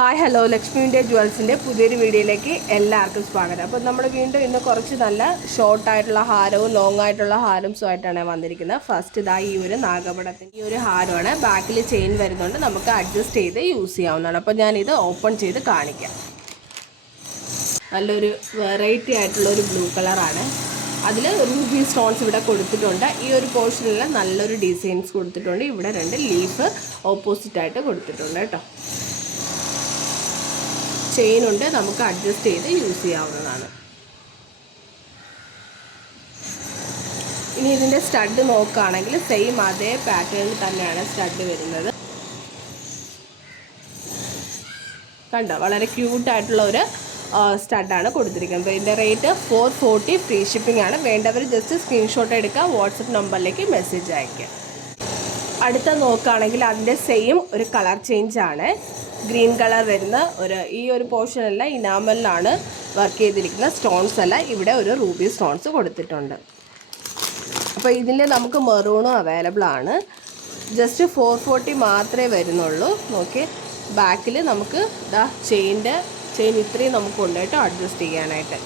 Hi hello ലക്ഷ്മിൻ്റെ ജുവൽസിൻ്റെ പുതിയൊരു വീഡിയോയിലേക്ക് എല്ലാവർക്കും സ്വാഗതം. അപ്പോൾ നമ്മൾ വീണ്ടും ഇന്ന് കുറച്ച് നല്ല ഷോർട്ടായിട്ടുള്ള ഹാരവും ലോങ് ആയിട്ടുള്ള ഹാരംസും ആയിട്ടാണ് വന്നിരിക്കുന്നത്. ഫസ്റ്റ് ഇതാ ഈ ഒരു നാഗപടത്തിൻ്റെ ഈ ഒരു ഹാരമാണ്. ബാക്കിൽ ചെയിൻ വരുന്നുണ്ട്, നമുക്ക് അഡ്ജസ്റ്റ് ചെയ്ത് യൂസ് ചെയ്യാവുന്നതാണ്. അപ്പോൾ ഞാനിത് ഓപ്പൺ ചെയ്ത് കാണിക്കാം. നല്ലൊരു വെറൈറ്റി ആയിട്ടുള്ള ഒരു ബ്ലൂ കളറാണ്. അതിൽ റൂബി സ്റ്റോൺസ് ഇവിടെ കൊടുത്തിട്ടുണ്ട്. ഈ ഒരു പോർഷനിൽ നല്ലൊരു ഡിസൈൻസ് കൊടുത്തിട്ടുണ്ട്. ഇവിടെ 2 ലീഫ് ഓപ്പോസിറ്റായിട്ട് കൊടുത്തിട്ടുണ്ട് കേട്ടോ. ചെയിൻ ഉണ്ട്, നമുക്ക് അഡ്ജസ്റ്റ് ചെയ്ത് യൂസ് ചെയ്യാവുന്നതാണ്. ഇനി ഇതിൻ്റെ സ്റ്റഡ് നോക്കുകയാണെങ്കിൽ സെയിം അതേ പാറ്റേണിൽ തന്നെയാണ് സ്റ്റഡ് വരുന്നത്. കണ്ടോ, വളരെ ക്യൂട്ടായിട്ടുള്ള ഒരു സ്റ്റഡാണ് കൊടുത്തിരിക്കുന്നത്. ഇതിൻ്റെ റേറ്റ് 440 ഫ്രീ ഷിപ്പിംഗ് ആണ്. വേണ്ടവർ ജസ്റ്റ് സ്ക്രീൻഷോട്ട് എടുക്കുക, വാട്സപ്പ് നമ്പറിലേക്ക് മെസ്സേജ് അയയ്ക്കുക. അടുത്ത നോക്കുകയാണെങ്കിൽ അതിൻ്റെ സെയിം ഒരു കളർ ചേഞ്ചാണ്. ഗ്രീൻ കളർ വരുന്ന ഈ ഒരു പോർഷനല്ല, ഇനാമലിലാണ് വർക്ക് ചെയ്തിരിക്കുന്ന. സ്റ്റോൺസ് അല്ല, ഇവിടെ ഒരു റൂബി സ്റ്റോൺസ് കൊടുത്തിട്ടുണ്ട്. അപ്പോൾ ഇതിൽ നമുക്ക് മെറൂണും അവൈലബിൾ ആണ്. ജസ്റ്റ് 440 മാത്രമേ വരുന്നുള്ളൂ. നോക്കി ബാക്കിൽ നമുക്ക് ചെയിൻ ഇത്രയും നമുക്കുണ്ട് കേട്ടോ അഡ്ജസ്റ്റ് ചെയ്യാനായിട്ട്.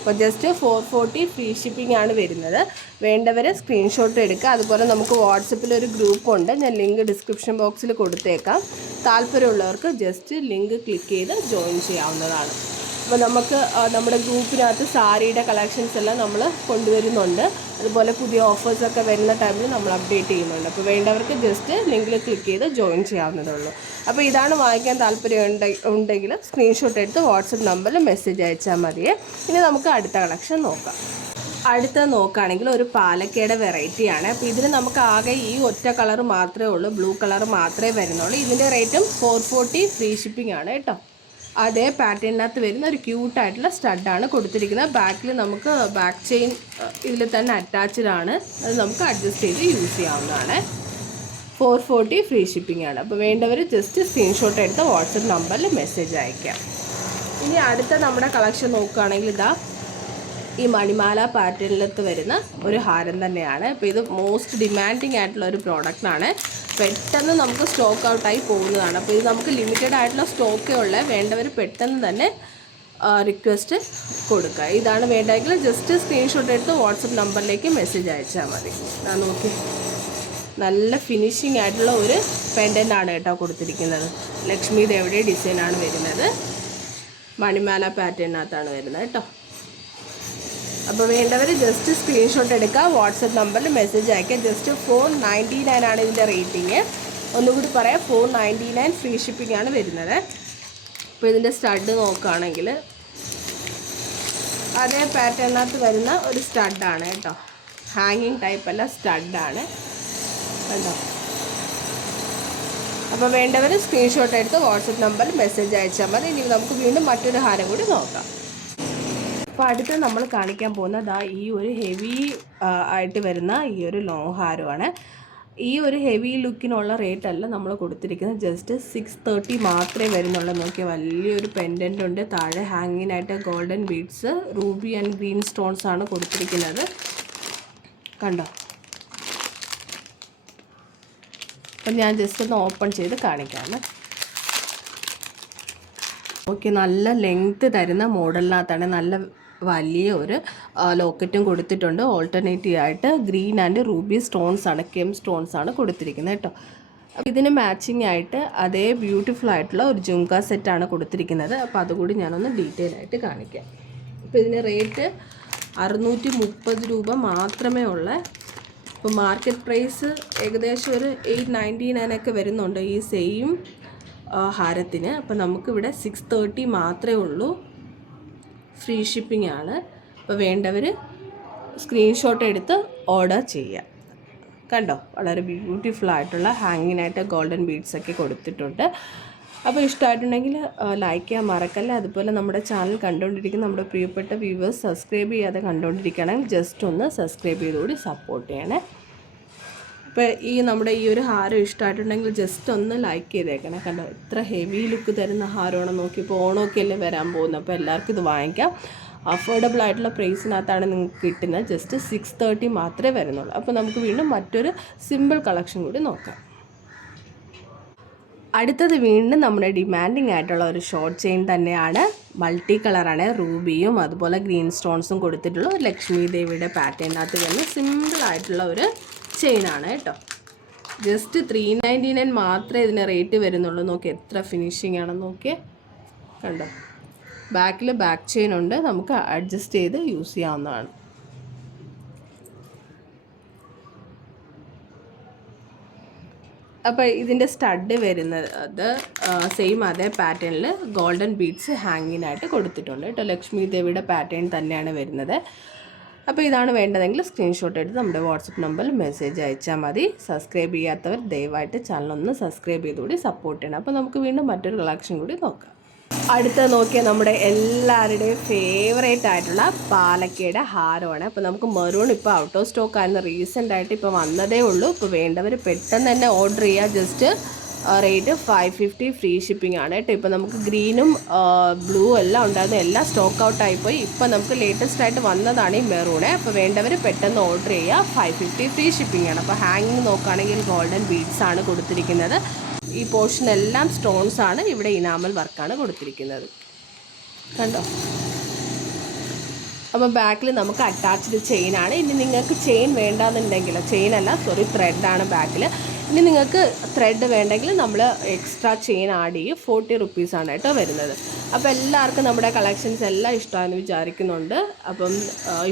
അപ്പോൾ ജസ്റ്റ് 440 ഫ്രീ ഷിപ്പിംഗ് ആണ് വരുന്നത്. വേണ്ടവരെ സ്ക്രീൻഷോട്ട് എടുക്കുക. അതുപോലെ നമുക്ക് വാട്സപ്പിൽ ഒരു ഗ്രൂപ്പുണ്ട്, ഞാൻ ലിങ്ക് ഡിസ്ക്രിപ്ഷൻ ബോക്സിൽ കൊടുത്തേക്കാം. താല്പര്യമുള്ളവർക്ക് ജസ്റ്റ് ലിങ്ക് ക്ലിക്ക് ചെയ്ത് ജോയിൻ ചെയ്യാവുന്നതാണ്. അപ്പോൾ നമുക്ക് നമ്മുടെ ഗ്രൂപ്പിനകത്ത് സാരിയുടെ കളക്ഷൻസ് എല്ലാം നമ്മൾ കൊണ്ടുവരുന്നുണ്ട്. അതുപോലെ പുതിയ ഓഫേഴ്സൊക്കെ വരുന്ന ടൈമിൽ നമ്മൾ അപ്ഡേറ്റ് ചെയ്യുന്നുണ്ട്. അപ്പോൾ വേണ്ടവർക്ക് ജസ്റ്റ് ലിങ്കിൽ ക്ലിക്ക് ചെയ്ത് ജോയിൻ ചെയ്യാവുന്നതേ ഉള്ളൂ. അപ്പോൾ ഇതാണ് വാങ്ങിക്കാൻ താല്പര്യം ഉണ്ടെങ്കിൽ സ്ക്രീൻഷോട്ട് എടുത്ത് വാട്സപ്പ് നമ്പറിൽ മെസ്സേജ് അയച്ചാൽ മതിയേ. ഇനി നമുക്ക് അടുത്ത കളക്ഷൻ നോക്കാം. അടുത്ത നോക്കുകയാണെങ്കിൽ ഒരു പാലക്കയുടെ വെറൈറ്റിയാണ്. അപ്പോൾ ഇതിന് നമുക്ക് ആകെ ഈ ഒറ്റ കളർ മാത്രമേ ഉള്ളൂ, ബ്ലൂ കളർ മാത്രമേ വരുന്നുള്ളൂ. ഇതിൻ്റെ റേറ്റും 440 ഫ്രീ ഷിപ്പിംഗ് ആണ് കേട്ടോ. അതേ പാറ്റേണിനകത്ത് വരുന്ന ഒരു ക്യൂട്ടായിട്ടുള്ള സ്റ്റഡാണ് കൊടുത്തിരിക്കുന്നത്. ബാക്കിൽ നമുക്ക് ബാക്ക് ചെയിൻ ഇതിൽ തന്നെ അറ്റാച്ച്ഡ് ആണ്. അത് നമുക്ക് അഡ്ജസ്റ്റ് ചെയ്ത് യൂസ് ചെയ്യാവുന്നതാണ്. 440 ഫ്രീ ഷിപ്പിംഗ് ആണ്. അപ്പോൾ വേണ്ടവർ ജസ്റ്റ് സ്ക്രീൻഷോട്ട് എടുത്ത് വാട്സപ്പ് നമ്പറിൽ മെസ്സേജ് അയക്കാം. ഇനി അടുത്ത നമ്മുടെ കളക്ഷൻ നോക്കുകയാണെങ്കിൽ ഇതാ ഈ മണിമാല പാറ്റേണിലത്ത് വരുന്ന ഒരു ഹാരം തന്നെയാണ്. അപ്പോൾ ഇത് മോസ്റ്റ് ഡിമാൻഡിങ് ആയിട്ടുള്ള ഒരു പ്രോഡക്റ്റാണ്. പെട്ടെന്ന് നമുക്ക് സ്റ്റോക്ക് ഔട്ടായി പോകുന്നതാണ്. അപ്പോൾ ഇത് നമുക്ക് ലിമിറ്റഡ് ആയിട്ടുള്ള സ്റ്റോക്കേ ഉള്ളൂ. വേണ്ടവർ പെട്ടെന്ന് തന്നെ റിക്വസ്റ്റ് കൊടുക്കുക. ഇതാണ് വേണ്ടതെങ്കിൽ ജസ്റ്റ് സ്ക്രീൻഷോട്ട് എടുത്ത് വാട്സപ്പ് നമ്പറിലേക്ക് മെസ്സേജ് അയച്ചാൽ മതി. ഞാൻ നോക്കി നല്ല ഫിനിഷിംഗ് ആയിട്ടുള്ള ഒരു പെൻഡൻ്റാണ് കേട്ടോ കൊടുത്തിരിക്കുന്നത്. ലക്ഷ്മി ദേവിയുടെ ഡിസൈനാണ് വരുന്നത്. മണിമാല പാറ്റേണിനകത്താണ് വരുന്നത് കേട്ടോ. അപ്പോൾ വേണ്ടവർ ജസ്റ്റ് സ്ക്രീൻഷോട്ട് എടുക്കുക, വാട്സപ്പ് നമ്പറിൽ മെസ്സേജ് അയക്കുക. ജസ്റ്റ് 499 ആണ് ഇതിൻ്റെ റേറ്റിംഗ്. ഒന്നുകൂടി പറയാം, 499 ഫ്രീ ഷിപ്പിംഗ് ആണ് വരുന്നത്. അപ്പോൾ ഇതിൻ്റെ സ്റ്റഡ് നോക്കുകയാണെങ്കിൽ അതേ പാറ്റേണിനകത്ത് വരുന്ന ഒരു സ്റ്റഡാണ് കേട്ടോ. ഹാങ്ങിങ് ടൈപ്പല്ല, സ്റ്റഡാണ് കേട്ടോ. അപ്പോൾ വേണ്ടവർ സ്ക്രീൻഷോട്ട് എടുത്ത് വാട്സപ്പ് നമ്പറിൽ മെസ്സേജ് അയച്ചാൽ മതി. ഇനി നമുക്ക് വീണ്ടും മറ്റൊരു ഹാരം കൂടി നോക്കാം. അപ്പോൾ അടുത്ത് നമ്മൾ കാണിക്കാൻ പോകുന്നത് ഈ ഒരു ഹെവി ആയിട്ട് വരുന്ന ഈ ഒരു ലോങ് ഹാരമാണ്. ഈ ഒരു ഹെവി ലുക്കിനുള്ള റേറ്റ് അല്ല നമ്മൾ കൊടുത്തിരിക്കുന്നത്. ജസ്റ്റ് 630 മാത്രമേ വരുന്നുള്ളൂ. നോക്കിയാൽ വലിയൊരു പെൻഡൻ്റ് ഉണ്ട്. താഴെ ഹാങ്ങിനായിട്ട് golden beads, ruby and green stones ആണ് കൊടുത്തിരിക്കുന്നത്. കണ്ടോ? അപ്പം ഞാൻ ജസ്റ്റ് ഒന്ന് ഓപ്പൺ ചെയ്ത് കാണിക്കാമേ. ഓക്കെ, നല്ല ലെങ്ത്ത് തരുന്ന മോഡലിനകത്താണ്. നല്ല വലിയ ഒരു ലോക്കറ്റും കൊടുത്തിട്ടുണ്ട്. ഓൾട്ടർനേറ്റീവ് ആയിട്ട് ഗ്രീൻ ആൻഡ് റൂബി സ്റ്റോൺസ് ആണ്, കെം സ്റ്റോൺസ് ആണ് കൊടുത്തിരിക്കുന്നത് കേട്ടോ. ഇതിന് മാച്ചിങ് ആയിട്ട് അതേ ബ്യൂട്ടിഫുൾ ആയിട്ടുള്ള ഒരു ജുംക സെറ്റാണ് കൊടുത്തിരിക്കുന്നത്. അപ്പോൾ അതുകൂടി ഞാനൊന്ന് ഡീറ്റെയിൽ ആയിട്ട് കാണിക്കാം. അപ്പോൾ ഇതിന് റേറ്റ് 630 രൂപ മാത്രമേ ഉള്ളൂ. അപ്പോൾ മാർക്കറ്റ് പ്രൈസ് ഏകദേശം ഒരു 899 ഒക്കെ വരുന്നുണ്ട് ഈ സെയിം ഹാരത്തിന്. അപ്പോൾ നമുക്കിവിടെ 630 മാത്രമേ ഉള്ളൂ. ഫ്രീ ഷിപ്പിംഗ് ആണ്. അപ്പോൾ വേണ്ടവർ സ്ക്രീൻഷോട്ട് എടുത്ത് ഓർഡർ ചെയ്യുക. കണ്ടോ, വളരെ ബ്യൂട്ടിഫുൾ ആയിട്ടുള്ള ഹാങ്ങിനായിട്ട് ഗോൾഡൻ ബീഡ്സൊക്കെ കൊടുത്തിട്ടുണ്ട്. അപ്പോൾ ഇഷ്ടമായിട്ടുണ്ടെങ്കിൽ ലൈക്ക് ചെയ്യാൻ മറക്കല്ല. അതുപോലെ നമ്മുടെ ചാനൽ കണ്ടുകൊണ്ടിരിക്കുന്ന നമ്മുടെ പ്രിയപ്പെട്ട വ്യൂവേഴ്സ് സബ്സ്ക്രൈബ് ചെയ്യാതെ കണ്ടുകൊണ്ടിരിക്കുകയാണെങ്കിൽ ജസ്റ്റ് ഒന്ന് സബ്സ്ക്രൈബ് ചെയ്തുകൂടി സപ്പോർട്ട് ചെയ്യണേ. അപ്പോൾ നമ്മുടെ ഈ ഒരു ഹാരം ഇഷ്ടമായിട്ടുണ്ടെങ്കിൽ ജസ്റ്റ് ഒന്ന് ലൈക്ക് ചെയ്തേക്കണേ. കണ്ടോ, ഇത്ര ഹെവി ലുക്ക് തരുന്ന ഹാരമാണ്. നോക്കി, ഇപ്പോൾ ഓണമൊക്കെ അല്ലേ വരാൻ പോകുന്നത്. അപ്പോൾ എല്ലാവർക്കും ഇത് വാങ്ങിക്കാം. അഫോർഡബിൾ ആയിട്ടുള്ള പ്രൈസിനകത്താണ് നിങ്ങൾക്ക് കിട്ടുന്നത്. ജസ്റ്റ് 630 മാത്രമേ വരുന്നുള്ളൂ. അപ്പോൾ നമുക്ക് വീണ്ടും മറ്റൊരു സിമ്പിൾ കളക്ഷൻ കൂടി നോക്കാം. അടുത്തത് വീണ്ടും നമ്മുടെ ഡിമാൻഡിങ് ആയിട്ടുള്ള ഒരു ഷോർട്ട് ചെയിൻ തന്നെയാണ്. മൾട്ടി കളറാണ്, റൂബിയും അതുപോലെ ഗ്രീൻ സ്റ്റോൺസും കൊടുത്തിട്ടുള്ള ഒരു ലക്ഷ്മി ദേവിയുടെ പാറ്റേണിനകത്ത് തന്നെ സിമ്പിളായിട്ടുള്ള ഒരു ചെയിനാണ് കേട്ടോ. ജസ്റ്റ് 399 മാത്രമേ ഇതിന് റേറ്റ് വരുന്നുള്ളൂ. നോക്കി എത്ര ഫിനിഷിംഗ് ആണെന്ന് നോക്കിയേ, കണ്ടോ. ബാക്കിൽ ബാക്ക് ചെയിൻ ഉണ്ട്, നമുക്ക് അഡ്ജസ്റ്റ് ചെയ്ത് യൂസ് ചെയ്യാവുന്നതാണ്. അപ്പോൾ ഇതിൻ്റെ സ്റ്റഡ് വരുന്നത് സെയിം അതേ പാറ്റേണിൽ ഗോൾഡൻ ബീഡ്സ് ഹാങ്ങിനായിട്ട് കൊടുത്തിട്ടുണ്ട് കേട്ടോ. ലക്ഷ്മി ദേവിയുടെ പാറ്റേൺ തന്നെയാണ് വരുന്നത്. അപ്പോൾ ഇതാണ് വേണ്ടതെങ്കിൽ സ്ക്രീൻഷോട്ട് എടുത്ത് നമ്മുടെ വാട്സപ്പ് നമ്പറിൽ മെസ്സേജ് അയച്ചാൽ മതി. സബ്സ്ക്രൈബ് ചെയ്യാത്തവർ ദയവായിട്ട് ചാനലൊന്ന് സബ്സ്ക്രൈബ് ചെയ്തുകൂടി സപ്പോർട്ട് ചെയ്യണം. അപ്പോൾ നമുക്ക് വീണ്ടും മറ്റൊരു കളക്ഷൻ കൂടി നോക്കാം. അടുത്ത നോക്കിയാൽ നമ്മുടെ എല്ലാവരുടെയും ഫേവറേറ്റ് ആയിട്ടുള്ള പാലക്കയുടെ ഹാരമാണ്. അപ്പോൾ നമുക്ക് മെറൂൺ ഇപ്പോൾ ഔട്ട് ഓഫ് സ്റ്റോക്ക് ആയിരുന്നു, റീസെൻ്റ് ആയിട്ട് ഇപ്പോൾ വന്നതേ ഉള്ളൂ. ഇപ്പോൾ വേണ്ടവർ പെട്ടെന്ന് തന്നെ ഓർഡർ ചെയ്യുക. ജസ്റ്റ് റേറ്റ് 550 ഫ്രീ ഷിപ്പിംഗ് ആണ് കേട്ടോ. ഇപ്പോൾ നമുക്ക് ഗ്രീനും ബ്ലൂ എല്ലാം ഉണ്ടായിരുന്നു, എല്ലാം സ്റ്റോക്ക് ഔട്ട് ആയിപ്പോയി. ഇപ്പോൾ നമുക്ക് ലേറ്റസ്റ്റ് ആയിട്ട് വന്നതാണ് ഈ മെറൂണ്. അപ്പോൾ വേണ്ടവർ പെട്ടെന്ന് ഓർഡർ ചെയ്യുക. 550 ഫ്രീ ഷിപ്പിംഗ് ആണ്. അപ്പോൾ ഹാങ്ങിങ് നോക്കുകയാണെങ്കിൽ ഗോൾഡൻ ബീഡ്സ് ആണ് കൊടുത്തിരിക്കുന്നത്. ഈ പോർഷൻ എല്ലാം സ്റ്റോൺസ് ആണ്, ഇവിടെ ഇനാമൽ വർക്കാണ് കൊടുത്തിരിക്കുന്നത്, കണ്ടോ. അപ്പോൾ ബാക്കിൽ നമുക്ക് അറ്റാച്ച്ഡ് ചെയിനാണ്. ഇനി നിങ്ങൾക്ക് ചെയിൻ വേണ്ടാന്നുണ്ടെങ്കിൽ, ത്രെഡാണ് ബാക്കിൽ. ഇനി നിങ്ങൾക്ക് ത്രെഡ് വേണ്ടെങ്കിൽ നമ്മൾ എക്സ്ട്രാ ചെയിൻ ആഡ് ചെയ്യും. 40 റുപ്പീസാണ് കേട്ടോ വരുന്നത്. അപ്പോൾ എല്ലാവർക്കും നമ്മുടെ കളക്ഷൻസ് എല്ലാം ഇഷ്ടമാണെന്ന് വിചാരിക്കുന്നുണ്ട്. അപ്പം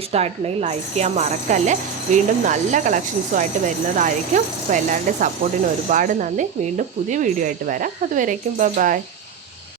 ഇഷ്ടമായിട്ടുണ്ടെങ്കിൽ ലൈക്ക് ചെയ്യാൻ മറക്കല്ലേ. വീണ്ടും നല്ല കളക്ഷൻസുമായിട്ട് വരുന്നതായിരിക്കും. അപ്പോൾ എല്ലാവരുടെയും സപ്പോർട്ടിന് ഒരുപാട് നന്ദി. വീണ്ടും പുതിയ വീഡിയോ ആയിട്ട് വരാം. അതുവരേക്കും ബൈ.